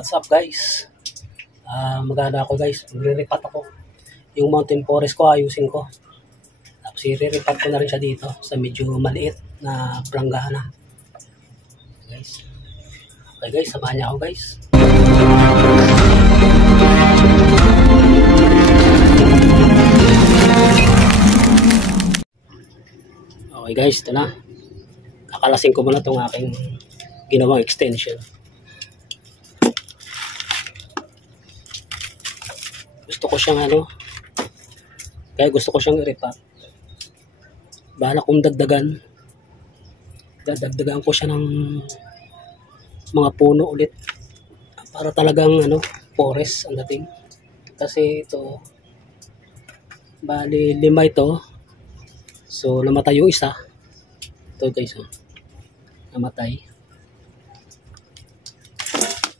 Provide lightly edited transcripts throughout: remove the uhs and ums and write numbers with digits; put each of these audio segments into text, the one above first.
What's up guys? Magana ako guys, magre-repat ako. Yung mountain forest ko ayusin ko. Tapos i-repat ko na rin siya dito sa medyo maliit na planggana. Guys. Okay guys, samahan niya ako guys. Okay guys, ito na. Kakalasin ko muna itong aking ginawang extension. Gusto ko siyang kaya gusto ko siyang i-repat. Bahala kong dadagdagan ko siya ng mga puno ulit para talagang forest ang dating. Kasi ito bali 5 ito, so namatay yung isa. Ito guys, namatay,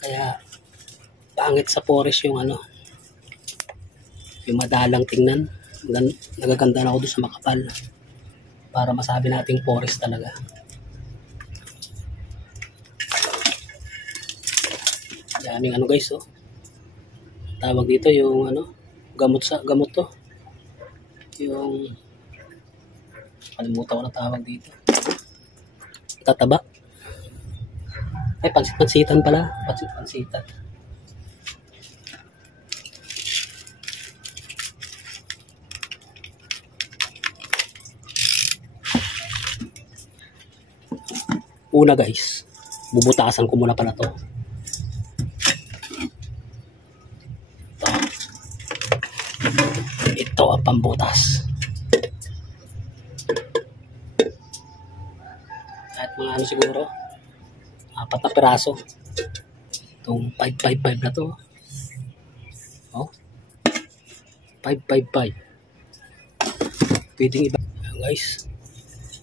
kaya pangit sa forest yung yung madalang tingnan. Nagaganda na ako doon sa makapal para masabi nating forest talaga. Daming guys, tawag dito yung gamot to, yung kalimutan ko na tawag dito, tataba ay pansit-pansitan pala, pansit-pansitan. Una guys, bubutasan ko muna pala to. Ito ang pambutas. At mga siguro 4 na piraso. Itong 555 na to. 555. Pwedeng iba. Ayan guys.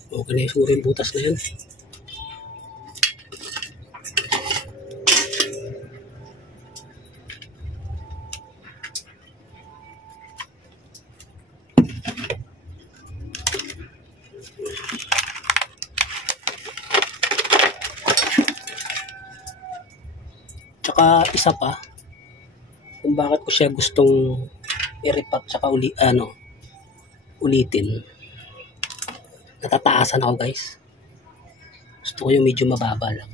Okay na yung suring butas na yan. Tsaka isa pa, kung bakit ko siya gustong i-repat tsaka ulitin, natataasan ako guys. Gusto ko yung medyo mababa lang.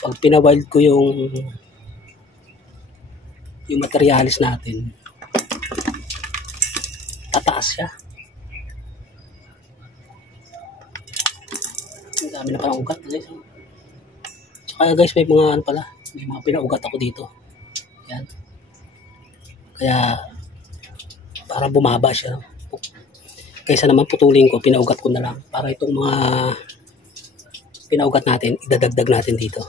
Pag pinawild ko yung materialis natin, tataas siya. Ang dami na parang ugat guys. Tsaka guys, may mga may mga pinaugat ako dito. Yan. Kaya para bumaba siya. Kaysa naman putulin ko, pinaugat ko na lang. Para itong mga pinaugat natin, idadagdag natin dito.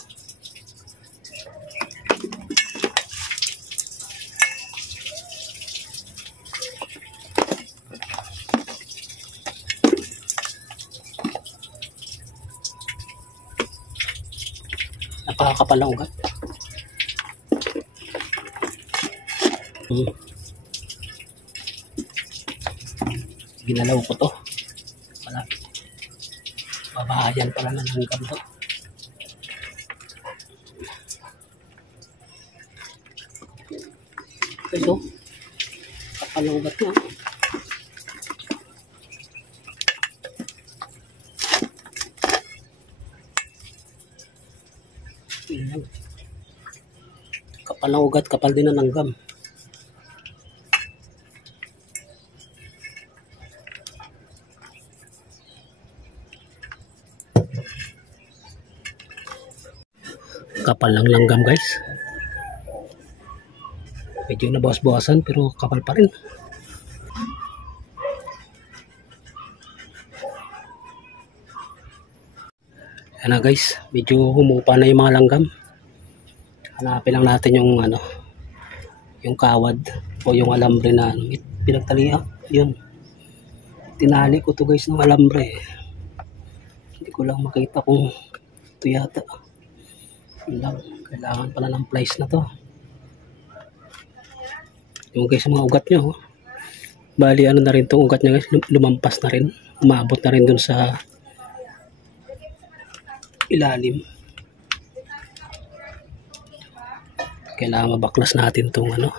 Napakakapal ang ugat. Ginalaw ko to. Wala. Babahayan pala na ng ganito. Ito. Kapal ang ugat na. Kapal ang ugat, kapal din ang langgam. Kapal ng langgam guys. Medyo nabawas-bawasan pero kapal pa rin. Yan na guys, medyo humupa na yung mga langgam. Hanapin lang natin yung kawad o yung alambre na pinagtalihan. Yun. Tinali ko to guys ng alambre. Hindi ko lang makita kung ito yata. Kailangan pala ng plies na to. Yung guys, mga ugat nyo. Bali na rin itong ugat niya guys, lumampas na rin. Umabot na rin dun sa ilalim. Kailangan mabaklas natin tong ano,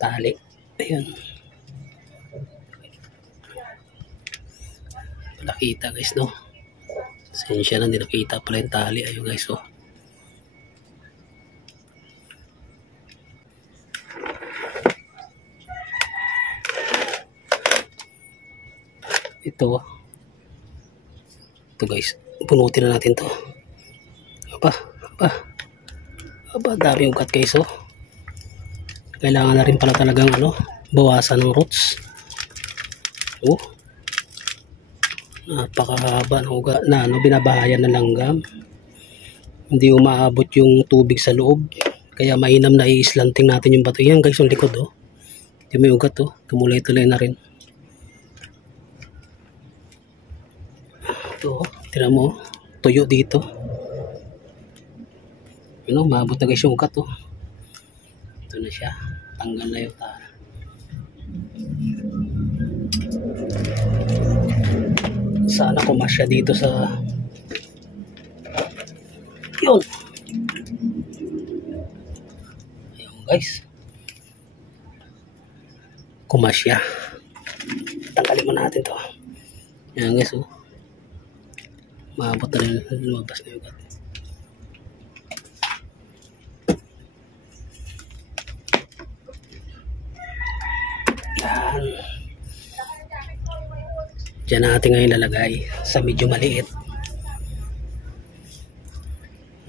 tali. Ayun. Nakita guys, no? Sensya na, hindi nakita pala yung tali. Ayun guys, oh. Ito guys, punutin na natin to. Aba, dami ugat guys, oh. Kailangan na rin pala talagang ano, bawasan ng roots. Oh, napakahaba ng ugat na ano, binabahayan ng langgam. Hindi umaabot yung tubig sa loob, kaya mainam na i-slanting natin yung bato. Yan guys, yung likod, oh. Yung may ugat, oh, tumulay-tulay na rin. Ito, tira mo, tuyo dito. Yun, maabot na guys yung ugat, oh. Ito na siya, tanggal na yung tara. Sana kumasya dito sa yun. Ayun guys, kumasya. Tanggalin mo natin to. Yan guys, oh. Maabot na rin, lumabas na yung ugat. Yan. Diyan natin ngayon lalagay sa medyo maliit.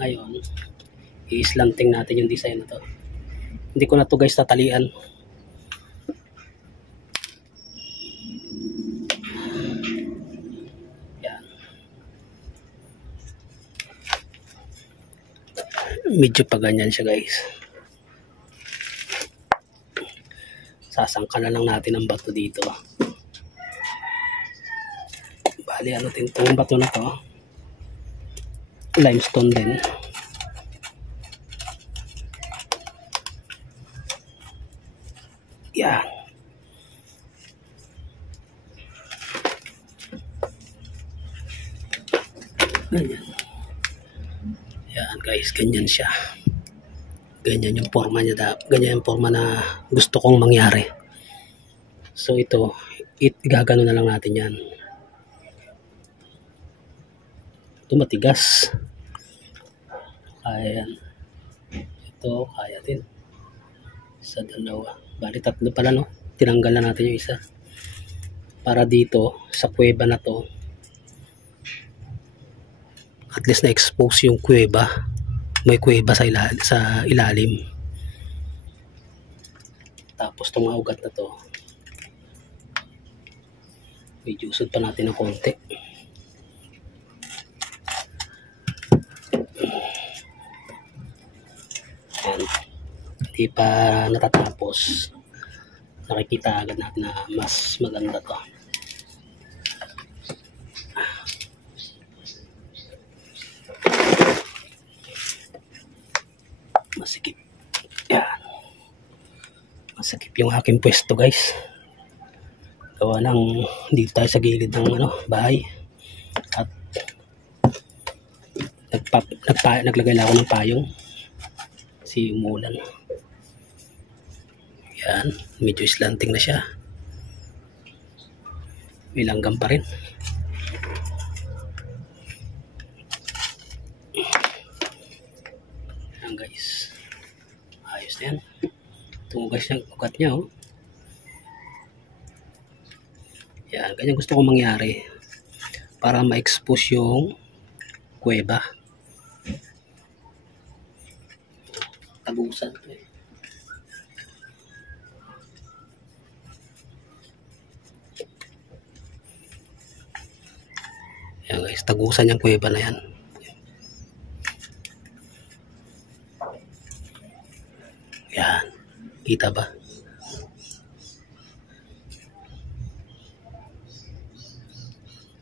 Ngayon, i-slanting natin yung design na to. Hindi ko na to guys tatalian. Medyo pa ganyan siya guys. Sasangka na lang natin ang bato dito. Bali ano din itong bato na to, limestone din. Yan. Ganyan. Yan guys, ganyan siya. Ganyan yung forma niya, ganyan yung forma na gusto kong mangyari. So ito, gagano na lang natin yan. Ito matigas. Kaya yan. Ito, kaya din. Sa dalawa. Bali tatlo pala, no? Tinanggal na natin yung isa. Para dito, sa kuweba na to, at least na-expose yung kuweba. May kuweba sa ilalim. Tapos itong mga ugat na to, medyo usod pa natin ng konti. Yan. Hindi pa natatapos. Nakikita agad natin na mas maganda to. Masikip. Yan. Masikip yung aking pwesto guys. Gawa ng dito tayo sa gilid ng ano, bahay. At naglagay lang ako ng payong. Kasi umulan. Yan. Medyo slanting na siya. May langgam pa rin. Yan guys. Ayos na yan. Tumugas yung ugat niya, oh. Yan, ganyan gusto ko mangyari para ma-expose yung kuweba. Tagusan to eh. Yan guys, tagusan yung kuweba na yan. Yan, kita ba?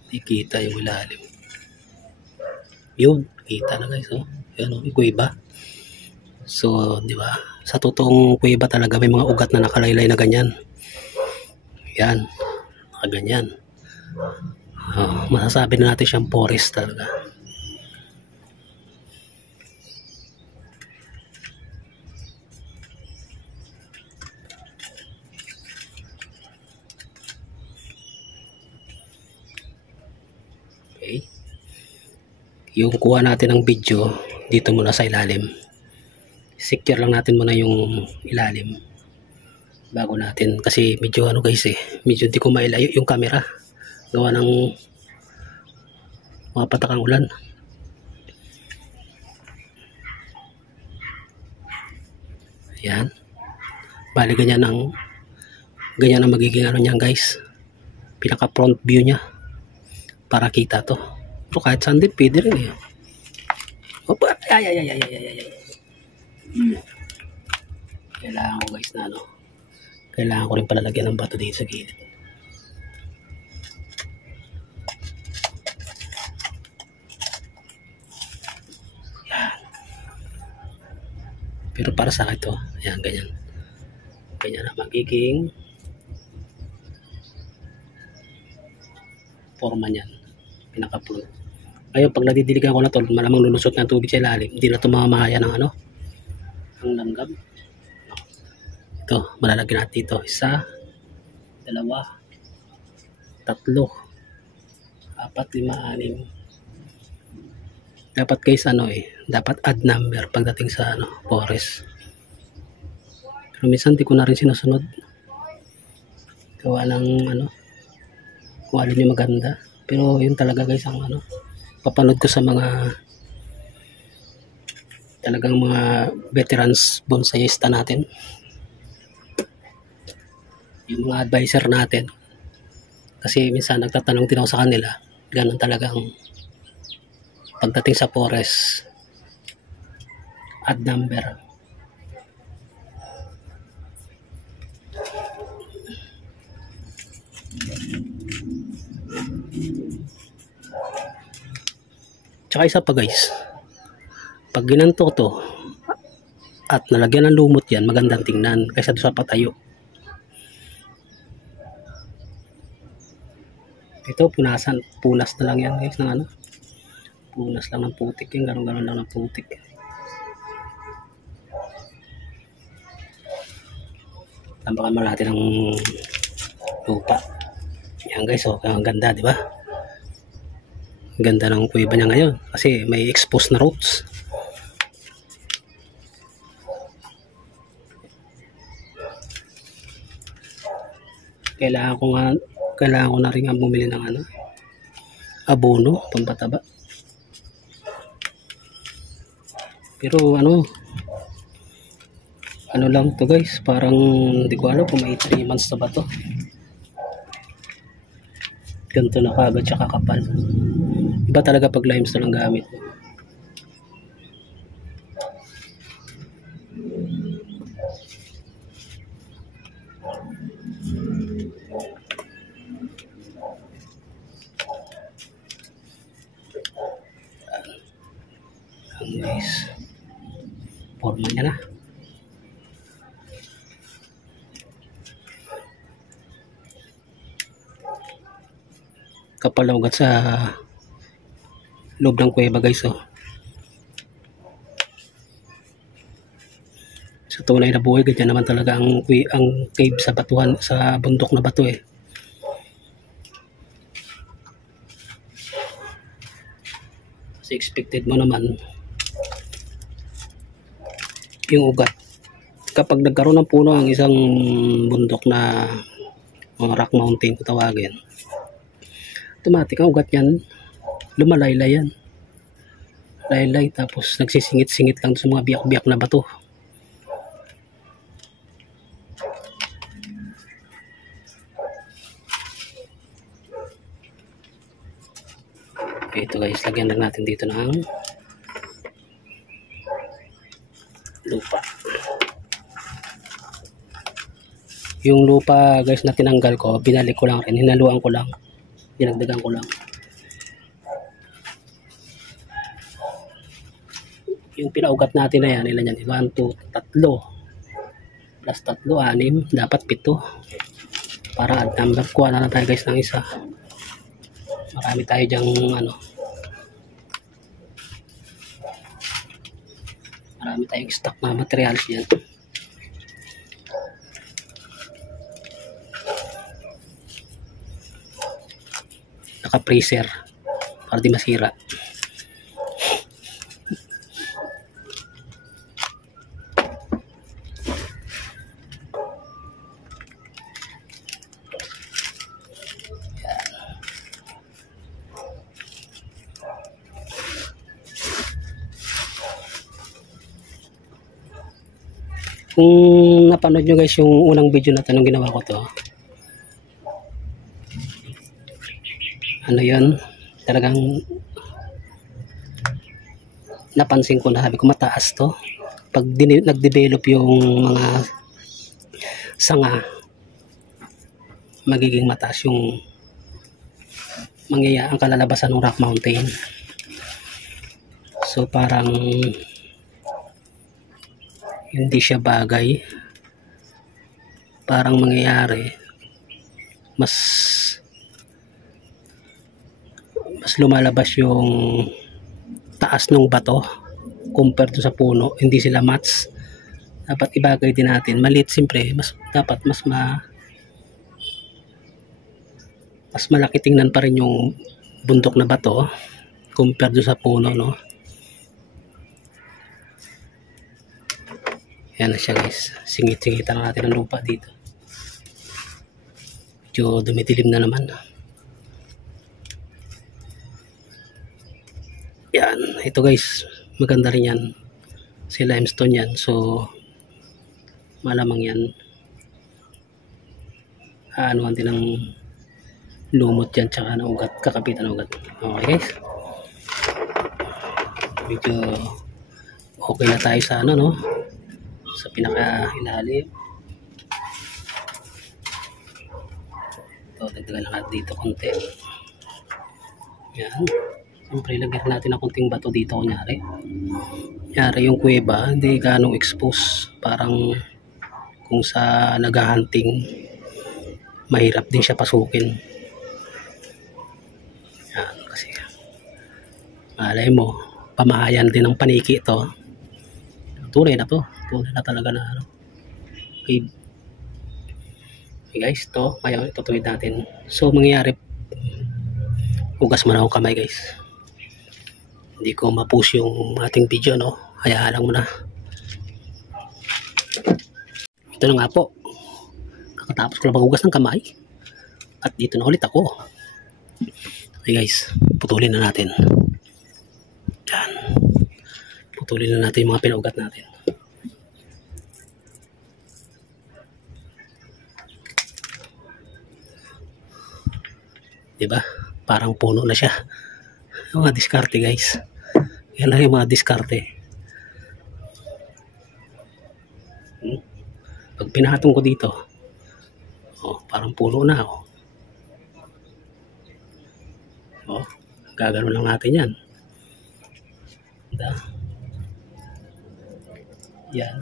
Ikita yung ilalim. Yun, kita na guys, oh. Yan, oh, kuweba. So, di ba? Sa totoong kuweba talaga may mga ugat na nakalaylay na ganyan. Yan, nakaganyan. Masasabi na natin siyang forest talaga. Okay. Yung kuha natin ng video dito muna sa ilalim. Secure lang natin muna yung ilalim bago natin, kasi medyo ano guys medyo hindi ko mailayo yung camera gawa ng mga patakang ulan. Ayan, bali ganyan ang magiging ano niyan guys, pinaka front view nya para kita to. Pero kahit saan din pwede rin Opa, ay. Kailangan ko guys na kailangan ko rin pala lagyan ng bato dito sa gilid. Yan. Pero para sa akin ito, yan, ganyan na magiging forma niyan, pinaka-front. Ngayon pag nadidiligan ko na to, malamang lulusot ng tubig sa ilalim, hindi na ito mamamahaya ng ang langgam. Ito, malalagyan natin dito. 1, 2, 3, 4, 5, 6. Dapat guys dapat add number pagdating sa forest. Pero minsan di ko na rin sinusunod. Gawa ng kung alin yung maganda. Pero yun talaga guys ang papanood ko sa mga talagang mga veterans bonsaiista natin, yung mga advisor natin, kasi minsan nagtatanong din ako sa kanila, ganun talagang pagdating sa forest, add number. Tsaka isa pa guys, pag ginanto to at nalagyan ng lumot yan, magandang tingnan kaysa doon sa patayo. Ito punas na lang yan guys ng punas lang ng putik yan, gano'n lang ng putik. Tambakan mo natin ng lupa yan guys. Ang ganda, di ba? Ganda ng kuweba niya ngayon kasi may exposed na roots. Kailangan ko na rin bumili ng abono, pampataba. Pero ano lang to guys, parang hindi ko alam kung may 3 months na ba to. Ganito na kagad siya kakapal. Iba talaga pag limestone ang gamit mo. Guys, forma niya na. Kapal ugat sa loob ng kuweba guys. Sa tunay na buhay ganyan naman talaga ang cave sa batuhan, sa bundok na bato kasi expected mo naman yung ugat. Kapag nagkaroon ng puno ang isang bundok na rock mountain kung tawagin, automatic ang ugat yan lumalaylay yan. Laylay, tapos nagsisingit-singit lang sa mga biyak-biyak na bato. Okay, ito guys, lagyan lang natin dito ng lupa. Yung lupa guys na tinanggal ko, binalik ko lang rin, hinaluan ko lang, dinagdagan ko lang. Yung pinaugat natin na yan, ilan yan? 1, 2, 3 plus 3, 6, dapat 7 para add number. Kuha na tayo guys ng isa. Marami tayo dyang marami tayong stock na materials yan. Naka-freezer para di masira. Kung napanood nyo guys yung unang video natin nung ginawa ko to, ano yun, talagang napansin ko na, sabi ko mataas to pag nag-develop yung mga sanga, magiging mataas yung ang kalalabasan ng rock mountain. So parang hindi siya bagay, parang mangyayari mas lumalabas yung taas ng bato compared to sa puno, hindi sila match. Dapat ibagay din natin, maliit siyempre, dapat mas malaki tingnan pa rin yung bundok na bato compared to sa puno, no? Yan na siya guys, singit-singitan na natin ang lupa dito, medyo dumidilim na naman. Yan, ito guys, maganda rin yan, si limestone yan, so malamang yan aanuhan din ng lumot yan, tsaka ng ugat, kakapitan ng ugat. Okay guys, medyo okay na tayo sa ano, no, sa pinaka ilalim. Ito, dagdagan lang natin dito konti. Yan, siyempre lagyan natin ng konting bato dito. Kunyari yung kuweba hindi ganong expose, parang kung sa naghahunting mahirap din siya pasukin. Yan, kasi malay mo pamahayan din ng paniki ito. Tunay na to, tunay na talaga na ano. Okay guys, ito ngayon itutuwid natin. So mangyayari, hugas mo na akong kamay guys, hindi ko ma-push yung ating video, no, hayaan lang muna. Ito na nga po, kakatapos ko lang maghugas ng kamay at dito na ulit ako. Okay guys, putulin na natin. Yan, putulin na natin yung mga pinaugat natin. Diba? Parang puno na siya. Yung mga diskarte guys. Yan lang yung mga diskarte. Pag pinahatong ko dito, oh, parang puno na. Oh, gagano lang natin yan. Yan.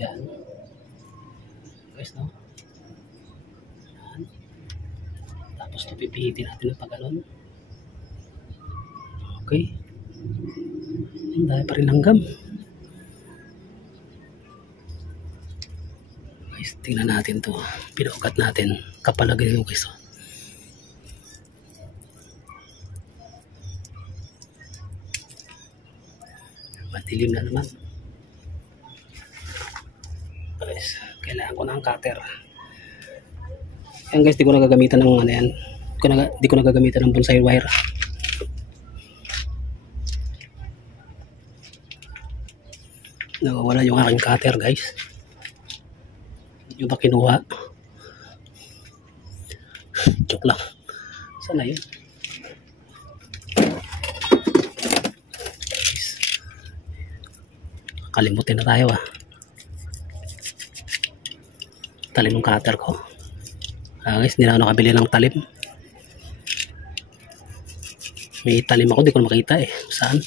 Yan. Guys, no? Yan. Tapos ito pipihitin natin ng pagganon. Okay. Dahil pa rin langgam. Guys, tingnan natin to. Pinaugat natin. Kapalagay yung guys. Matilim na naman. Guys, kailangan ko ng cutter. Yan guys, di ko nagagamitan ng ano yan. Di ko nagagamitan ng bonsai wire. Nawawala yung aking cutter guys. Yung ba kinuha? Joke lang. Sana yun? Kalimutin na tayo talim ng cutter ko. Guys, hindi na ako nakabili ng talim. May talim ako, di ko na makita saan.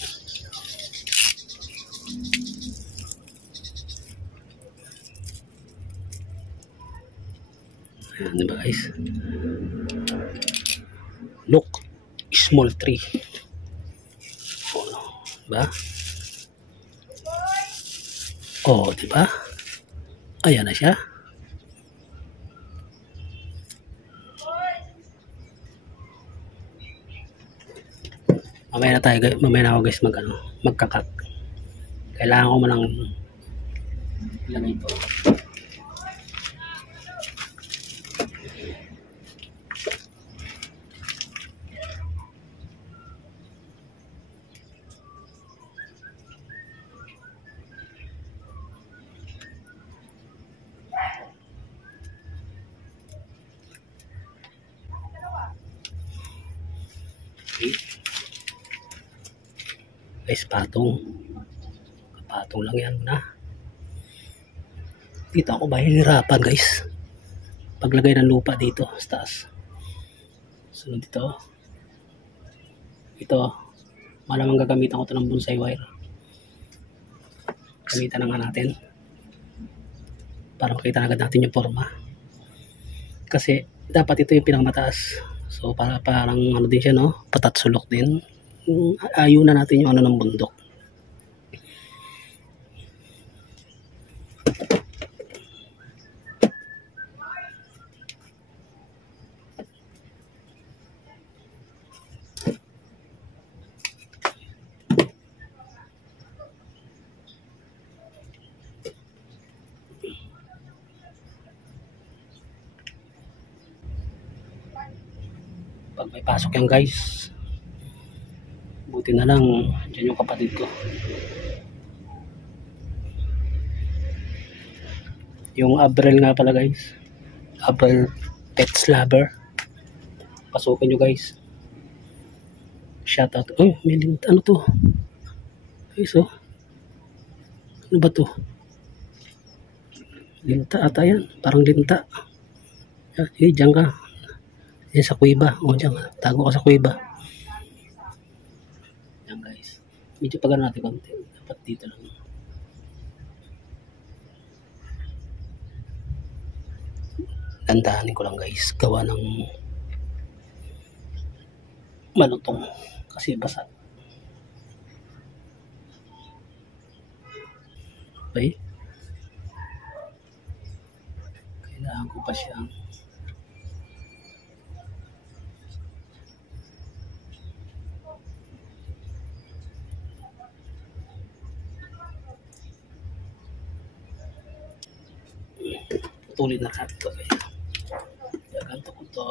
Ayan, diba guys? Look, small tree. Diba? Oh, diba? Ayan na siya. Mamaya na ako guys magkakat. Kailangan ko man lang ilagay ito. Okay. Guys, patong lang yan na. Dito ako mahihirapan guys paglagay ng lupa dito sa taas. Sunod ito malamang gagamitan ko ito ng bonsai wire. Gamitan na nga natin para makita agad natin yung forma, kasi dapat ito yung pinakamataas. So parang ano din siya, no, patatsulok din. Ayunan natin yung ano ng bundok. Pag may pasok yan guys, buti na lang dyan yung kapatid ko, yung Abrel nga pala guys, Abrel Pets Lover. Pasukin nyo guys, shout out. Uy, may linta, ano to guys, oh, ano ba to, linta ata yan, parang linta. Diyan ka, yan sa kuiba. O diyan ka, tago ka sa kuiba. Yan guys, medyo pagano natin konti, dapat dito lang. Dandahanin ko lang guys, gawa ng malutong kasi basa. Okay, kailangan ko pa siyang putulin na natin ito. Kaya ganito ko to.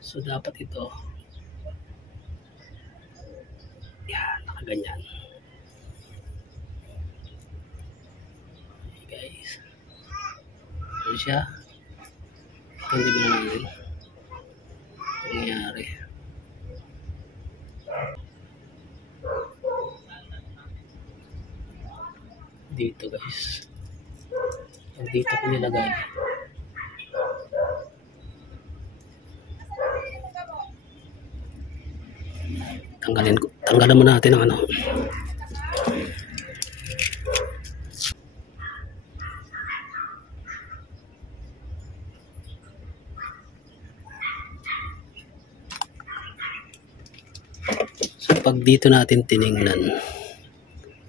So dapat ito yan, nakaganyan. Okay guys, ano siya, hindi mo na natin nangyari. Dito guys, dito ko nilagay. Tanggalan mo natin ang ano. So pag dito natin tiningnan,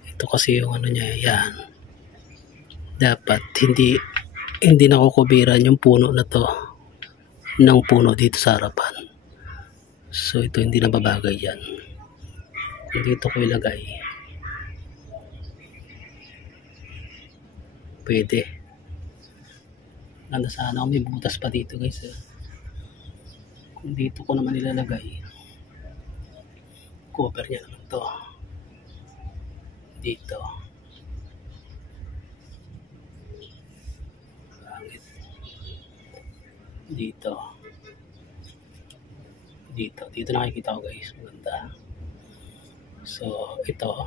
ito kasi yung ano niya, yan. Dapat hindi nakukubiran yung puno na to ng puno dito sa harapan. So ito hindi nababagay yan. Dito ko ilagay, pwede. Ganda sana kung may butas pa dito guys. Kung dito ko naman ilalagay, cover niya naman to dito. Pangit. Dito nakikita ko guys, maganda. So ito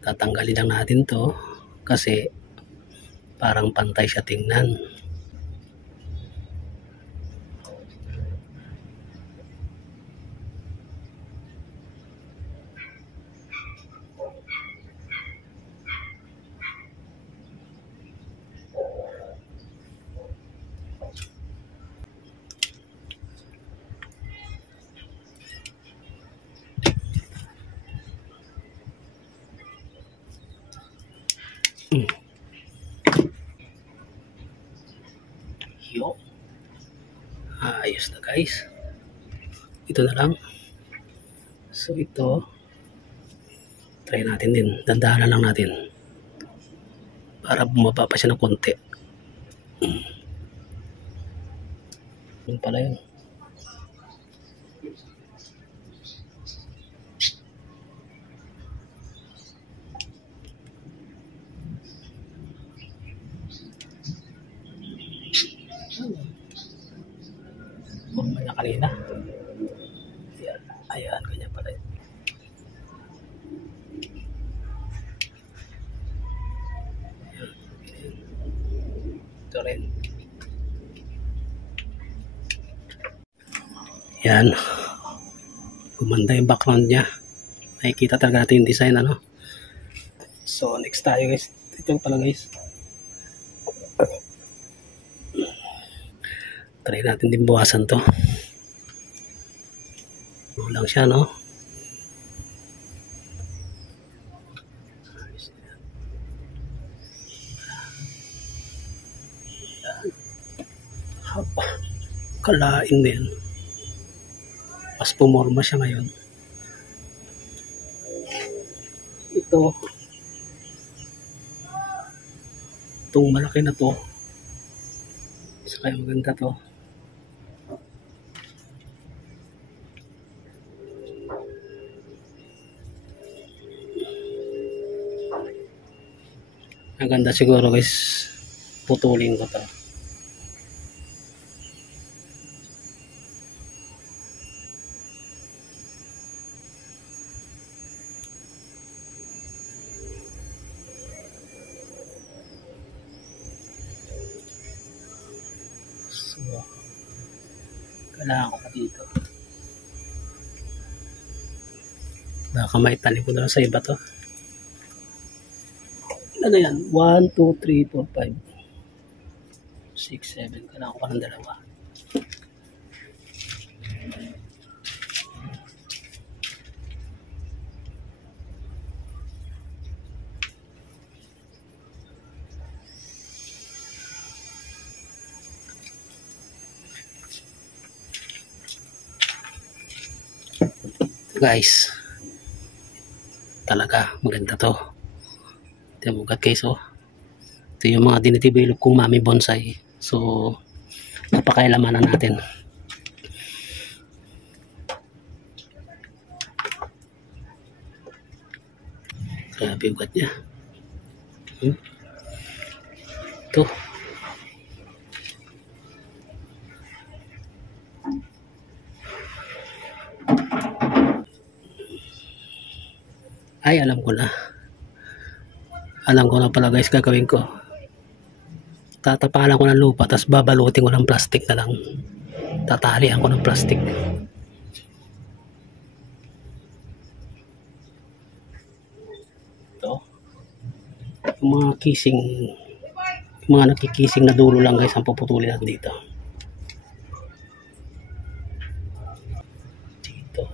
tatanggalin lang natin to kasi parang pantay siya tingnan. Yo. Ayos na guys. Ito na lang. So ito, try natin din. Dandahanan lang natin. Para bumaba pa siya ng konti. Yun pala yun. Formal na kanina. Ayan, ayan, ganyan pala yun. Ito rin. Yan. Gumanda yung background niya. Nakikita talaga natin yung design, ano. So, next tayo guys. Ito pala guys. Try natin din buwasan to. Lang siya, no? Hapa. Kalain din. Mas pumorma siya ngayon. Ito. Itong malaki na to. Saka yung maganda to. Ang ganda siguro guys, putulin ko to. So, kailangan ko pa dito. Baka maitali ko na lang sa iba to. Ano yan? 1, 2, 3, 4, 5 6, 7. Kailangan ko pa ng dalawa. Guys, talaga maganda to. Ito yung ugat guys, oh. Ito yung mga dinidevelop kong mami bonsai. So, napakailamanan natin. Grabe ugat niya. Ito. Ay, alam ko na. Alam ko na pala guys, gagawin ko. Tatapalan ko ng lupa, tapos babalutin ko ng plastic na lang. Tatalian ko ng plastic. Ito. Yung mga kissing, mga nakikising na dulo lang guys, ang puputulin natin dito. Dito.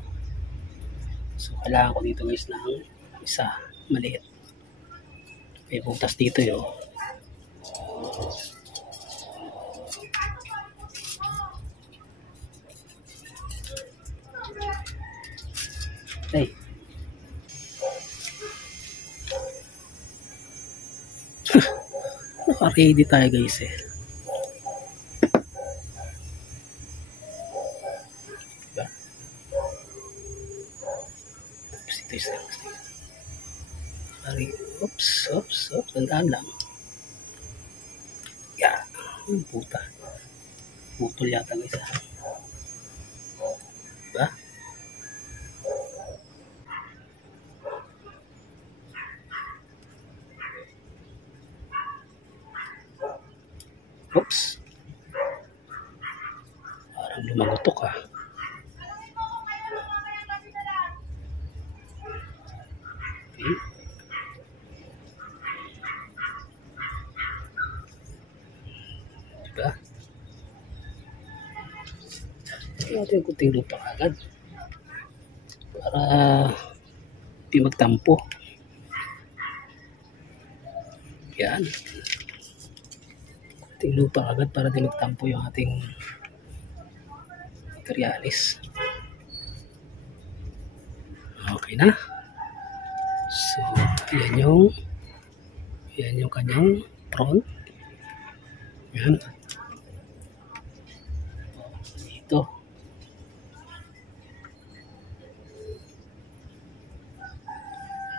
So, kailangan ko dito guys ng isa, maliit. May butas dito yun. Ay. Naka-ready tayo guys eh. Diba? Tapos ito isa. Oops. Tandaan lang. Yeah. Puta. Putol yata guys. Diba? Oops. Parang lumagutok ah. Okay. Diba? Ito yung kunting lupa agad. Para di magtampo. Yan. ating lupa agad para di magtampo yung ating materialis. Okay na. So, yan yung kanyang front. Yan. Ito.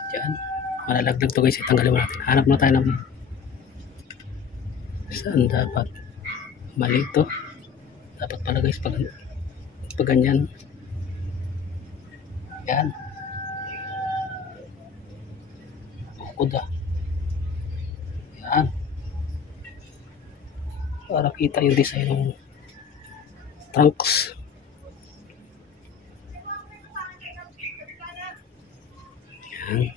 Yan. Malalaglag to guys. Itanggalin mo natin. Hanap na tayo ng saan dapat. Mali ito. Dapat pala guys pag ganyan. Yan. Bukod ah. Yan. Para kita yung design ng trunks. Yan.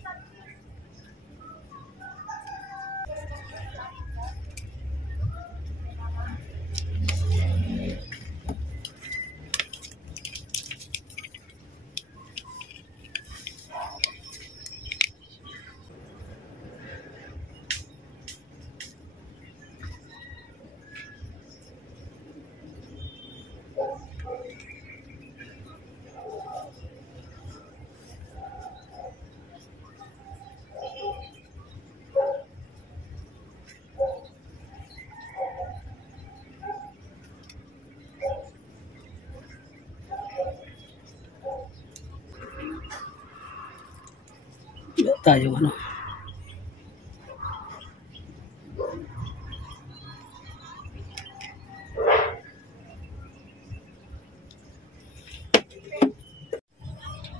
Tayong ano.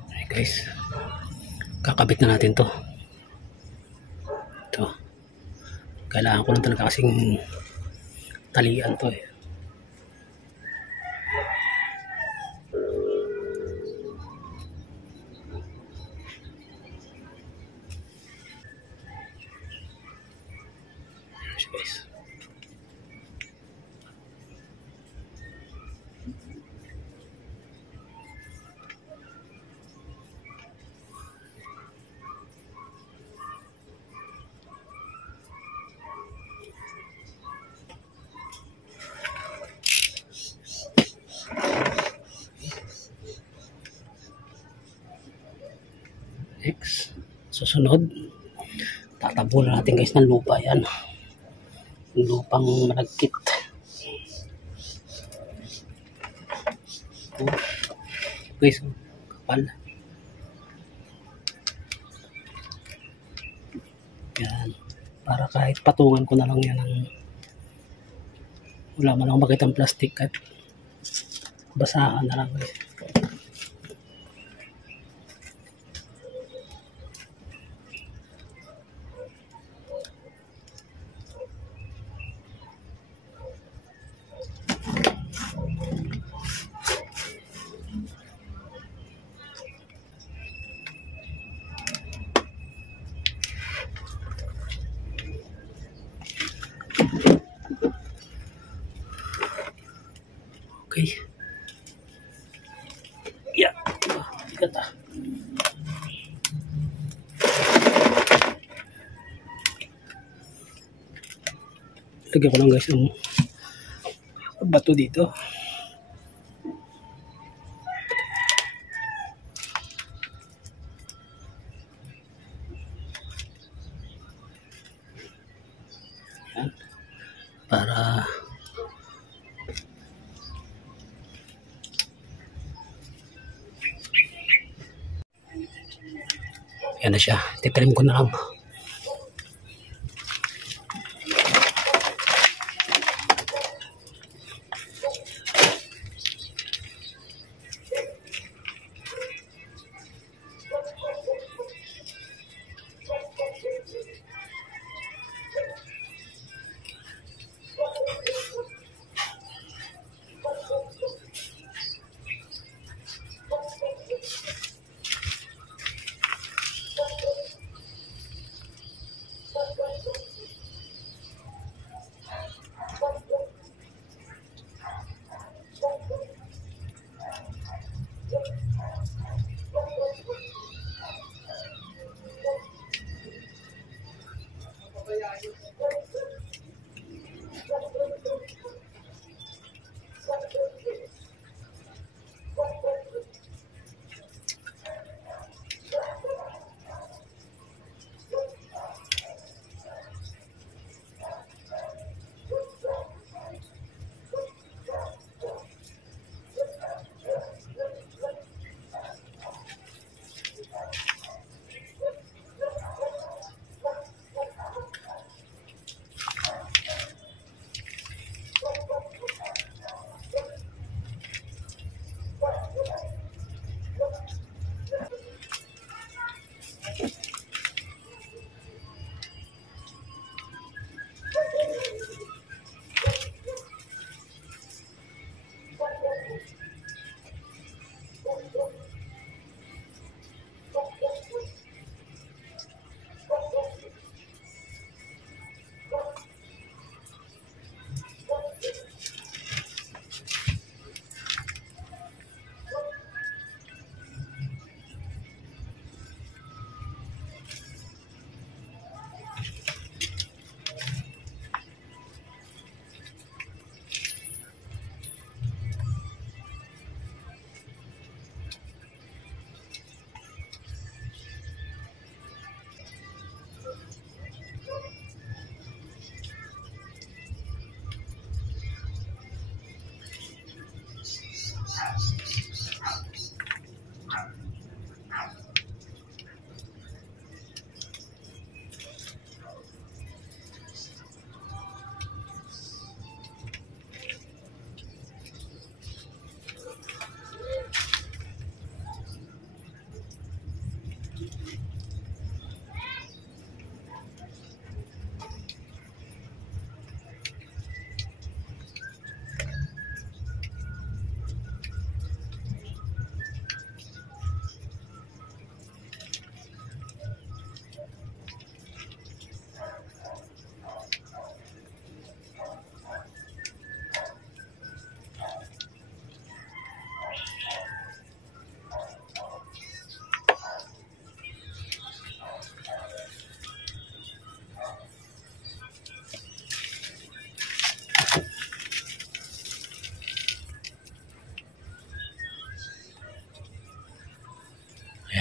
Okay guys. Kakabit na natin to. Ito. Kailangan ko lang talaga kasing talian to eh. Guys. Next, susunod, tatabunan natin guys ng lupa yan. Lupang malagkit. Oh, guys, kapal. Yan. Para kahit patungan ko na lang yan ng wala man akong makitang plastic at basaan na lang guys. Okay. Yeah. Bigat ah. Lagyan ko lang guys ang bato dito. Yan. Para yan na siya. Titalim ko na lang.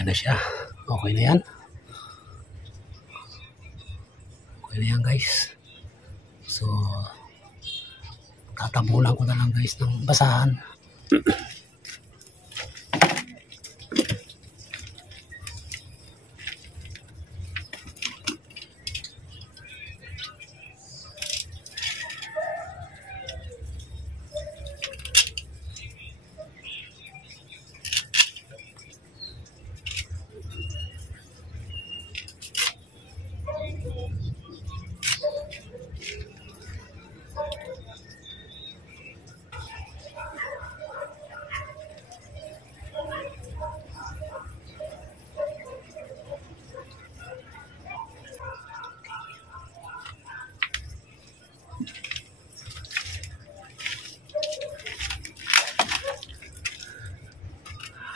Ayan na siya. Okay na yan. Okay na yan guys. So, tatabunan ko na lang guys ng basahan.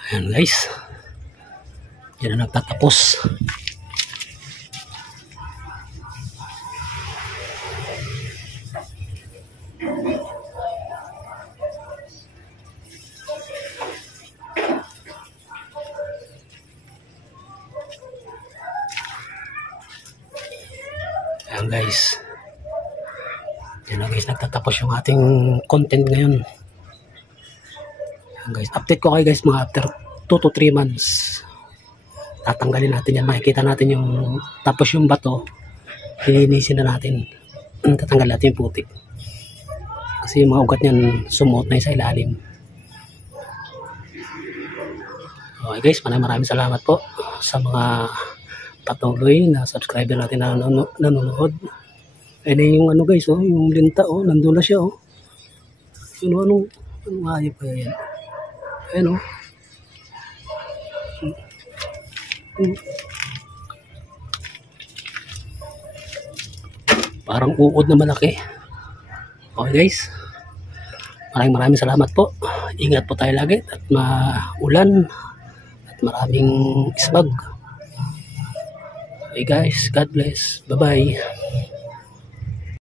Ayan guys, yan na nagtatapos. Ayan guys, yan na guys, nagtatapos yung ating content ngayon. Guys, update ko kayo guys mga after 2 to 3 months. Tatanggalin natin yan. Makikita natin yung tapos yung bato. Hininisin na natin. Tatanggal natin yung putik. Kasi yung mga ugat niyan sumuot na sa ilalim. Okay guys, maraming salamat po sa mga patuloy na subscriber natin na nanonood. Ayun yung ano guys, oh, yung linta, oh, nandun na siya, oh. Anong hayop kaya yan? Ayan o. Parang uod na malaki. Okay guys. Maraming salamat po. Ingat po tayo lagi at maulan at maraming isbag. Okay guys. God bless. Bye bye.